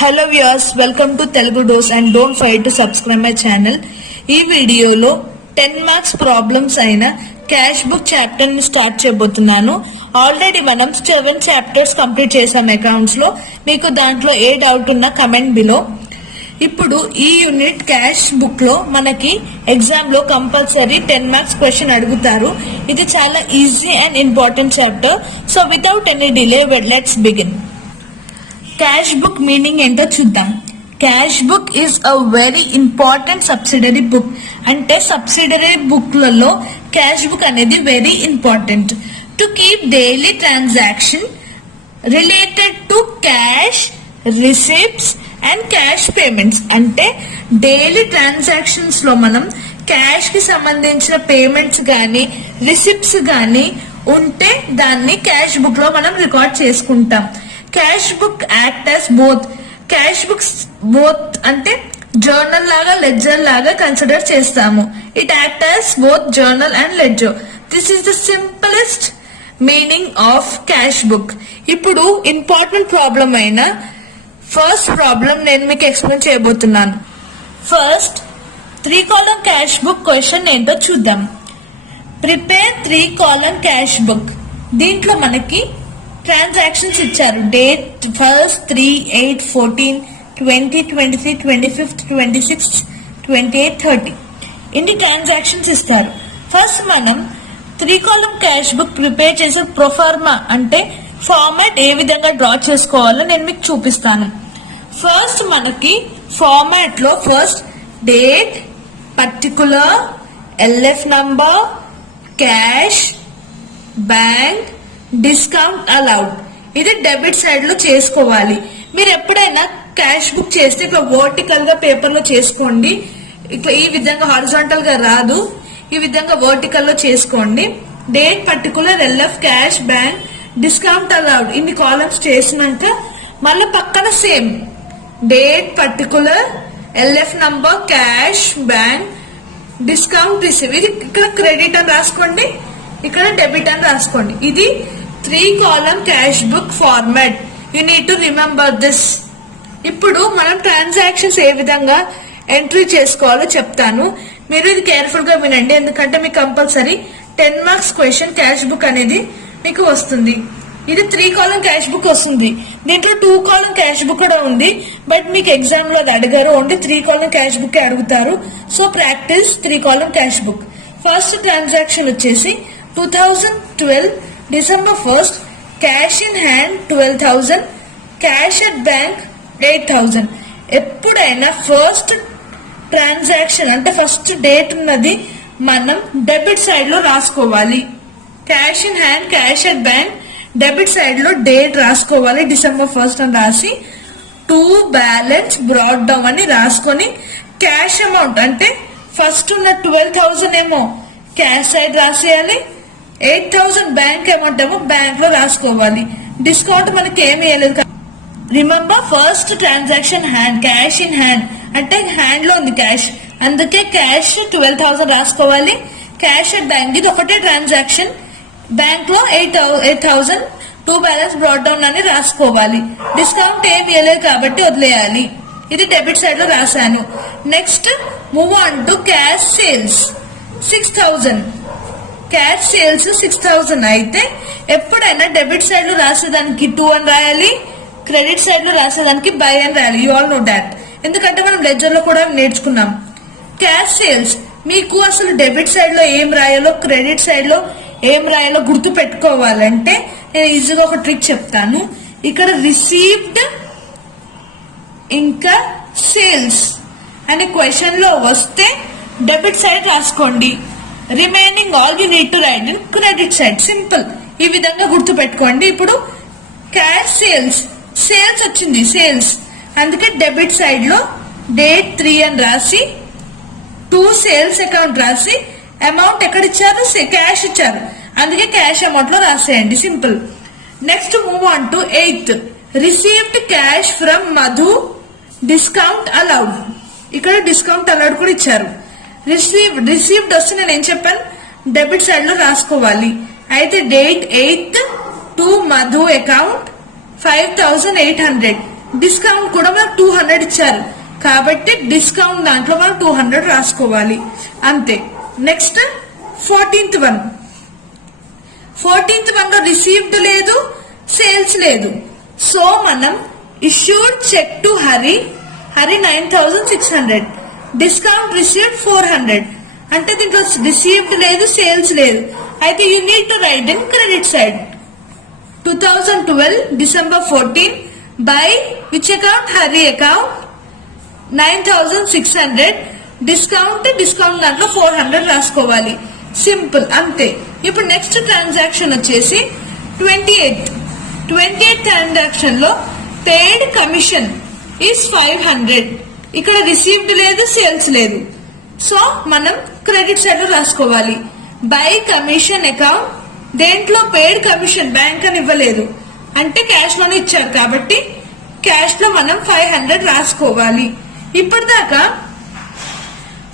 Hello viewers, welcome to Telugu dose and don't forget to subscribe my channel. ఈ వీడియోలో 10 marks problems అయిన cash book chapter ని start చేయబోతున్నాను. Already మనం 7 chapters complete చేసాం అకౌంట్స్ లో. మీకు దాంట్లో ఏ డౌట్ ఉన్నా కమెంట్ బిలో. ఇప్పుడు ఈ యూనిట్ క్యాష్ బుక్ లో మనకి ఎగ్జామ్ లో కంపల్సరీ 10 మార్క్స్ క్వశ్చన్ అడుగుతారు. ఇది చాలా easy and important chapter. So without any delay let's begin. Cash book meaning ఏంటో చూద్దాం. Cash book is a very important subsidiary book. అంటే సబ్సిడరీ బుక్లలో క్యాష్ బుక్ అనేది very important to keep daily transaction related to cash receipts and cash payments. అంటే daily transactions లో మనం cash కి సంబంధించిన payments గానీ రిసిప్ట్స్ గానీ ఉంటే దాన్ని క్యాష్ బుక్ లో మనం రికార్డ్ చేసుకుంటాం. Cash book act as both. Cash books both అంటే జర్నల్ లాగా లెడ్జర్ లాగా కన్సిడర్ చేస్తాము. It act as both journal and ledger. This is the simplest meaning of cash book. ఇప్పుడు ఇంపార్టెంట్ ప్రాబ్లం అయిన first problem నేను మీకు explain చేయబోతున్నాను. First 3 column cash book question ఏంటో చూద్దాం. Prepare 3 column cash book. దీంట్లో మనకి ట్రాన్సాక్షన్స్ ఇచ్చారు. డేట్ 1, 3, 8, 14, 20, 23, 25, 26, 28, 30 ఇన్ని ట్రాన్సాక్షన్స్ ఇస్తారు. ఫస్ట్ మనం 3 కాలమ్ క్యాష్ బుక్ ప్రిపేర్ చేసే ప్రొఫార్మా అంటే ఫార్మాట్ ఏ విధంగా డ్రా చేసుకోవాలో నేను మీకు చూపిస్తాను. ఫస్ట్ మనకి ఫార్మాట్ లో first date, particular, LF number, cash, bank, discount allowed. ఇది డెబిట్ సైడ్ లో చేసుకోవాలి. మీరు ఎప్పుడైనా క్యాష్ బుక్ చేస్తే ఇట్లా వర్టికల్ గా పేపర్ లో చేసుకోండి. ఇట్లా ఈ విధంగా హారిజాంటల్ గా రాదు, ఈ విధంగా వర్టికల్ లో చేసుకోండి. Date, particular, LF, cash, bank, discount allowed ఇన్ని కాలమ్స్ చేసినాక మళ్ళీ పక్కన same date, particular, LF number, cash, bank, discount receive. ఇది ఇక్కడ క్రెడిట్ అని రాసుకోండి, ఇక్కడ డెబిట్ అని రాసుకోండి. ఇది 3 column cash book format. You need to remember this. ఇప్పుడు మనం ట్రాన్సాక్షన్స్ ఏ విధంగా ఎంట్రీ చేసుకోవాలో చెప్తాను. మీరు ఇది కేర్ఫుల్ గా వినండి, ఎందుకంటే మీకు compulsory 10 marks question cash book అనేది మీకు వస్తుంది. ఇది 3 కాలమ్ క్యాష్ బుక్ వస్తుంది. దీంట్లో 2 కాలమ్ క్యాష్ బుక్ కూడా ఉంది, బట్ మీకు ఎగ్జామ్ లో అది అడిగారు, ఓన్లీ 3 కాలమ్ క్యాష్ బుక్ అడుగుతారు. So practice 3 column cash book. First transaction వచ్చేసి 2012 December 1st, cash in hand 12,000, cash at bank 8,000. ఎప్పుడైనా ఫస్ట్ ట్రాన్సాక్షన్ అంటే ఫస్ట్ డేట్ ఉన్నది మనం డెబిట్ సైడ్ లో రాసుకోవాలి. Cash in hand, cash at bank, debit side లో date రాసుకోవాలి. December 1st అని రాసి టు బ్యాలెన్స్ బ్రాట్ డౌన్ అని రాసుకొని క్యాష్ అమౌంట్ అంటే ఫస్ట్ ఉన్న 12,000 ఏమో క్యాష్ సైడ్ రాసేయాలి, 8,000 బ్యాంక్ అమౌంట్ ఏమో బ్యాంక్ లో రాసుకోవాలి. డిస్కౌంట్ మనకి ఏమి వేయలేదు. Remember first transaction hand, cash in hand అంటే హ్యాండ్ లో ఉంది క్యాష్, అందుకే క్యాష్ 12,000 రాసుకోవాలి. క్యాష్ అట్ బ్యాంక్ ఇది ఒకటే ట్రాన్సాక్షన్, బ్యాంక్ లో 8,000 టు బ్యాలెన్స్ బ్రాట్ డౌన్ అని రాసుకోవాలి. డిస్కౌంట్ ఏమి వేయలేదు కాబట్టి వదిలేయాలి. ఇది డెబిట్ సైడ్ లో రాశాను. Next move on to cash sales 6,000. Cash sales 6,000 అయితే ఎప్పుడైనా డెబిట్ సైడ్ లో రాసేదానికి 2 అని రాయాలి, క్రెడిట్ సైడ్ లో రాసేదానికి బై అని రాయాలి. యూ ఆల్ నో దాట్, ఎందుకంటే మనం లెడ్జర్ లో కూడా నేర్చుకున్నాం. క్యాష్ సేల్స్ మీకు అసలు డెబిట్ సైడ్ లో ఏం రాయాలో క్రెడిట్ సైడ్ లో ఏం రాయాలో గుర్తు పెట్టుకోవాలంటే నేను ఈజీగా ఒక ట్రిక్ చెప్తాను. ఇక్కడ రిసీవ్డ్ ఇంకా సేల్స్ అనే క్వశ్చన్ లో వస్తే డెబిట్ సైడ్ రాసుకోండి. Remaining all you need to write in credit side. Simple, ఈ విధంగా గుర్తు పెట్టుకోండి. ఇప్పుడు క్యాష్ సేల్స్, సేల్స్ వచ్చింది సేల్స్, అందుకే డెబిట్ సైడ్ లో డేట్ 3 అని రాసి 2 సేల్స్ అకౌంట్ రాసి అమౌంట్ ఎక్కడ ఇచ్చారు, క్యాష్ ఇచ్చారు, అందుకే క్యాష్ అమౌంట్ లో రాసేయండి. Simple. Next move on to 8th, received cash from Madhu, discount allowed. ఇక్కడ డిస్కౌంట్ అలౌడ్ కూడా ఇచ్చారు. రిసీవ్డ్ వస్తే నేను ఏం చెప్పాను, డెబిట్ సైడ్ లో రాసుకోవాలి. అయితే date 8th to Madhu account 5,800. Discount కూడా మనకు 200 ఇచ్చారు కాబట్టి డిస్కౌంట్ దాంట్లో మనం 200 రాసుకోవాలి అంతే. నెక్స్ట్ 14th వన్ లో రిసీవ్డ్ లేదు, సేల్స్ లేదు. సో మనం issued cheque to Hari 9600, discount received 400. అంటే దీంట్లో రిసీవ్డ్ లేదు, సేల్స్ లేదు. అయితే you need to write in credit side 2012 December 14 by which account? Hari account 9600, discount దాంట్లో 400 రాసుకోవాలి. సింపుల్ అంతే. ఇప్పుడు నెక్స్ట్ ట్రాన్సాక్షన్ వచ్చేసి 28 ట్రాన్సాక్షన్ లో పేడ్ కమిషన్ ఈస్ 500. ఇక్కడ రిసీవ్డ్ లేదు, సేల్స్ లేదు. సో మనం క్రెడిట్ సైడ్ లో రాసుకోవాలి. బై కమిషన్ అకౌంట్, దేంట్లో పేడ్ కమిషన్ బ్యాంక్ అని ఇవ్వలేదు అంటే క్యాష్ లోనే ఇచ్చారు కాబట్టి క్యాష్ లో మనం 500 రాసుకోవాలి. ఇప్పటిదాకా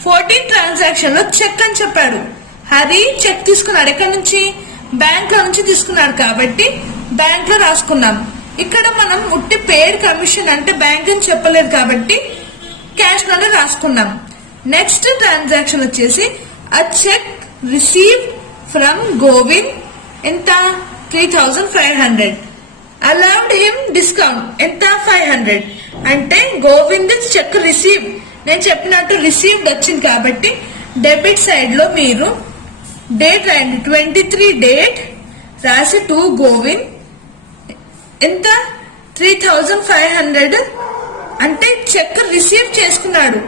14 ట్రాన్సాక్షన్ లో చెక్ అని చెప్పాడు. హరి చెక్ తీసుకున్నాడు, ఎక్కడి నుంచి? బ్యాంక్ లో నుంచి తీసుకున్నాడు కాబట్టి బ్యాంక్ లో రాసుకున్నాం. ఇక్కడ మనం ఉట్టి పేడ్ కమిషన్ అంటే బ్యాంక్ అని చెప్పలేదు కాబట్టి క్యాష్ లోనే రాసుకున్నాం. నెక్స్ట్ ట్రాన్సాక్షన్ వచ్చేసి a check receive from Govind ఎంత? 3500. అలౌడ్ హిమ్ డిస్కౌంట్ ఎంత? 500. అంటే గోవింద్ చెక్ రిసీవ్, నేను చెప్పినట్టు రిసీవ్డ్ వచ్చింది కాబట్టి డెబిట్ సైడ్ లో మీరు డేట్ రాయండి. 23 డేట్ రాసి టు గోవింద్ ఎంత? 3500. అంటే చెక్ రిసీవ్ చేసుకున్నాడు.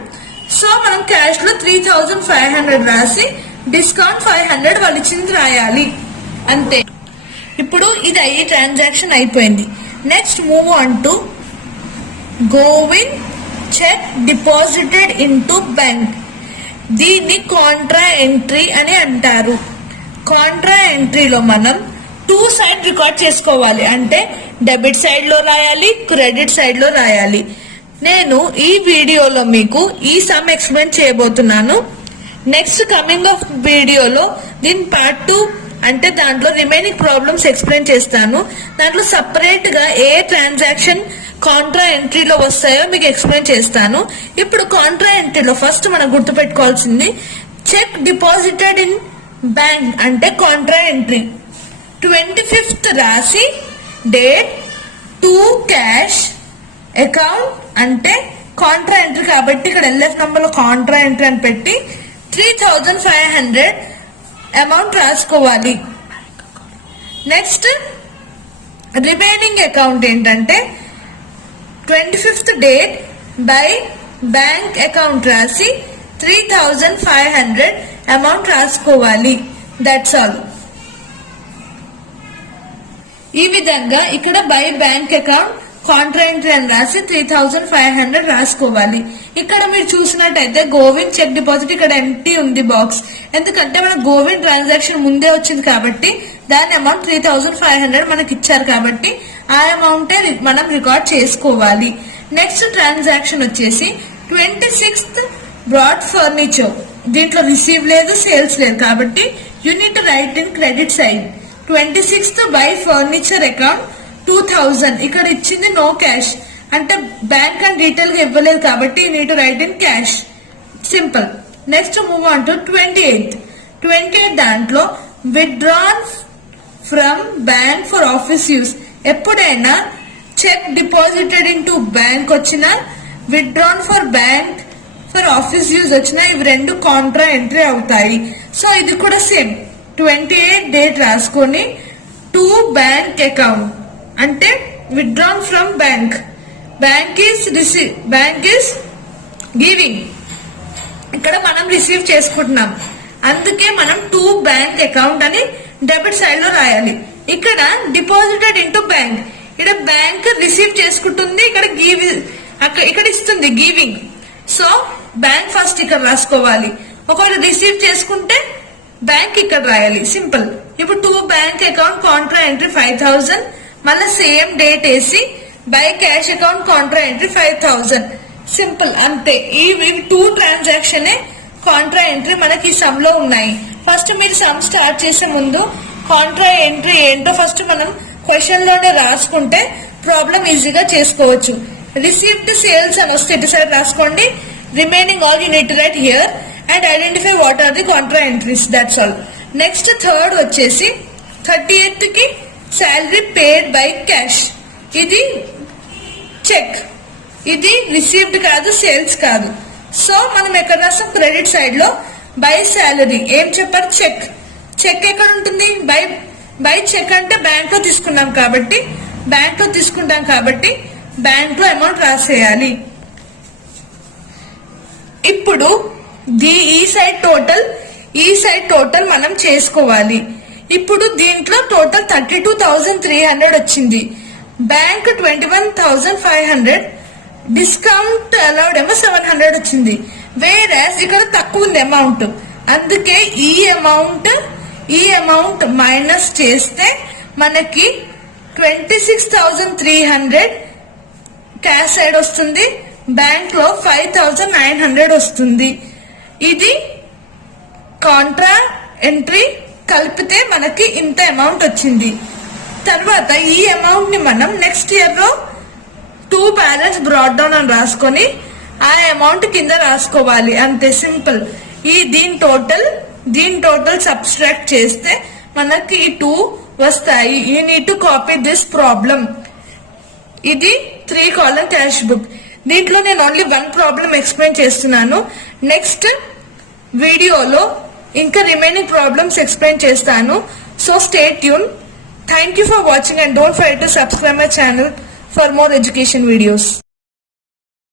సో మనం క్యాష్ లో 3500 రాసి డిస్కౌంట్ 500 వాళ్ళు ఇచ్చింది రాయాలి అంతే. ఇప్పుడు ఇది అయ్యి ట్రాన్సాక్షన్ అయిపోయింది. Next move on to Govind cheque deposited into bank. దీన్ని కాంట్రా ఎంట్రీ అని అంటారు. కాంట్రా ఎంట్రీలో మనం 2 సైడ్ రికార్డ్ చేసుకోవాలి. అంటే డెబిట్ సైడ్ లో రాయాలి, క్రెడిట్ సైడ్ లో రాయాలి. నేను ఈ వీడియోలో మీకు ఈ సమ్ ఎక్స్ప్లెయిన్ చేయబోతున్నాను. నెక్స్ట్ కమింగ్ ఆఫ్ వీడియోలో దీని పార్ట్ 2 అంటే దాంట్లో రిమైనింగ్ ప్రాబ్లమ్స్ ఎక్స్ప్లెయిన్ చేస్తాను. దాంట్లో సపరేట్ గా ఏ ట్రాన్సాక్షన్ కాంట్రా ఎంట్రీలో వస్తాయో మీకు ఎక్స్ప్లెయిన్ చేస్తాను. ఇప్పుడు కాంట్రా ఎంట్రీలో ఫస్ట్ మనం గుర్తుపెట్టుకోవాల్సింది చెక్ డిపాజిటెడ్ ఇన్ బ్యాంక్ అంటే కాంట్రా ఎంట్రీ. 25th రాసి డేట్ టు క్యాష్ అకౌంట్ అంటే కాంట్రా ఎంట్రీ కాబట్టి ఇక్కడ ఎల్ఎఫ్ నంబర్ లో కాంట్రా ఎంట్రీ అని పెట్టి 3500 అమౌంట్ రాసుకోవాలి. నెక్స్ట్ రిమైనింగ్ అకౌంట్ ఏంటంటే 25th date by bank account రాసి 3500 అమౌంట్ రాసుకోవాలి. That's all. ఈ విధంగా ఇక్కడ by bank account Contra entry అని రాసి 3500 రాసుకోవాలి. ఇక్కడ మీరు చూసినట్టయితే గోవింద్ చెక్ డిపాజిట్ ఇక్కడ ఎంటీ ఉంది బాక్స్. ఎందుకంటే మన గోవింద్ ట్రాన్సాక్షన్ ముందే వచ్చింది కాబట్టి దాని అమౌంట్ 3500 మనకి ఇచ్చారు కాబట్టి ఆ అమౌంటే మనం రికార్డ్ చేసుకోవాలి. నెక్స్ట్ ట్రాన్సాక్షన్ వచ్చేసి 26th బ్రాడ్ ఫర్నిచర్. దీంట్లో రిసీవ్ లేదు, సేల్స్ లేదు కాబట్టి you need write in credit side. 26th buy furniture account 2000. ఇక్కడ ఇచ్చింది నో క్యాష్ అంటే బ్యాంక్ అని డీటెయిల్ గా ఇవ్వలేదు కాబట్టి you need to write in cash. Simple. Next move on to 28 దాంట్లో withdrawn from bank for office use. ఎప్పుడైనా cheque deposited in to bank వచ్చినా withdrawn for bank for office use వచ్చినా ఇవి రెండు కాంట్రా ఎంట్రీ అవుతాయి. సో ఇది కూడా same 28 date రాసుకొని టు బ్యాంక్ అకౌంట్ అంటే withdrawn from bank. Bank is giving, ఇక్కడ మనం రిసీవ్ చేసుకుంటున్నాం అందుకే మనం టు బ్యాంక్ అకౌంట్ అని డెబిట్ సైడ్ లో రాయాలి. ఇక్కడ డిపాజిటెడ్ ఇంటూ బ్యాంక్, ఇక్కడ బ్యాంక్ రిసీవ్ చేసుకుంటుంది, ఇక్కడ ఇస్తుంది గివింగ్. సో బ్యాంక్ ఫస్ట్ ఇక్కడ రాసుకోవాలి. ఒకవేళ రిసీవ్ చేసుకుంటే బ్యాంక్ ఇక్కడ రాయాలి. సింపుల్. ఇప్పుడు to bank account Contra entry 5000 మళ్ళీ సేమ్ డేట్ వేసి by cash account Contra entry 5000. Simple అంతే. ఈ 2 ట్రాన్సాక్షన్ కాంట్రా ఎంట్రీ మనకి ఈ సమ్ లో ఉన్నాయి. ఫస్ట్ మీరు సమ్ స్టార్ట్ చేసే ముందు కాంట్రా ఎంట్రీ ఏంటో ఫస్ట్ మనం క్వశ్చన్ లోనే రాసుకుంటే ప్రాబ్లం ఈజీగా చేసుకోవచ్చు. రిసీవ్డ్ సేల్స్ అని వస్తే ఇటు సైడ్ రాసుకోండి. Remaining all you need to write here and identify what are the contra entries. That's all. Next third వచ్చేసి 30th కి శాలరీ పేడ్ బై క్యాష్. ఇది చెక్, ఇది రిసీవ్డ్ కాదు, సేల్స్ కాదు. సో మనం ఎక్కడ రాస్తాం? క్రెడిట్ సైడ్ లో బై శాలరీ. ఏం చెప్పారు? చెక్. చెక్ ఎక్కడ ఉంటుంది? బై చెక్ అంటే బ్యాంక్ లో తీసుకుంటాం కాబట్టి బ్యాంక్ లో అమౌంట్ రాసేయాలి. ఇప్పుడు ఈ సైడ్ టోటల్ మనం చేసుకోవాలి. ఇప్పుడు దీంట్లో టోటల్ 32,300 వచ్చింది. బ్యాంక్ 21,500, డిస్కౌంట్ అలౌడ్ ఏమో 700 వచ్చింది. వేరేస్ ఇక్కడ తక్కువ ఉంది అమౌంట్. అందుకే ఈ అమౌంట్ మైనస్ చేస్తే మనకి 26,300 క్యాష్ సైడ్ వస్తుంది. బ్యాంక్ లో 5,900 వస్తుంది. ఇది కాంట్రా ఎంట్రీ కలిపితే మనకి ఇంత అమౌంట్ వచ్చింది. తర్వాత ఈ అమౌంట్ ని మనం నెక్స్ట్ ఇయర్ లో 2 బ్యాలెన్స్ బ్రాడ్ డౌన్ అని రాసుకొని ఆ అమౌంట్ కింద రాసుకోవాలి. అంతే, సింపుల్. దీని టోటల్ సబ్స్ట్రాక్ట్ చేస్తే మనకి ఈ 2 వస్తాయి. You need to copy this problem. ఇది 3 కాలమ్ క్యాష్ బుక్. దీంట్లో నేను ఓన్లీ 1 ప్రాబ్లం ఎక్స్ప్లెయిన్ చేస్తున్నాను. నెక్స్ట్ వీడియోలో ఇంకా రిమైనింగ్ ప్రాబ్లమ్స్ ఎక్స్ప్లెయిన్ చేస్తాను. So stay tune. Thank you for watching and don't forget to subscribe my channel for more education videos.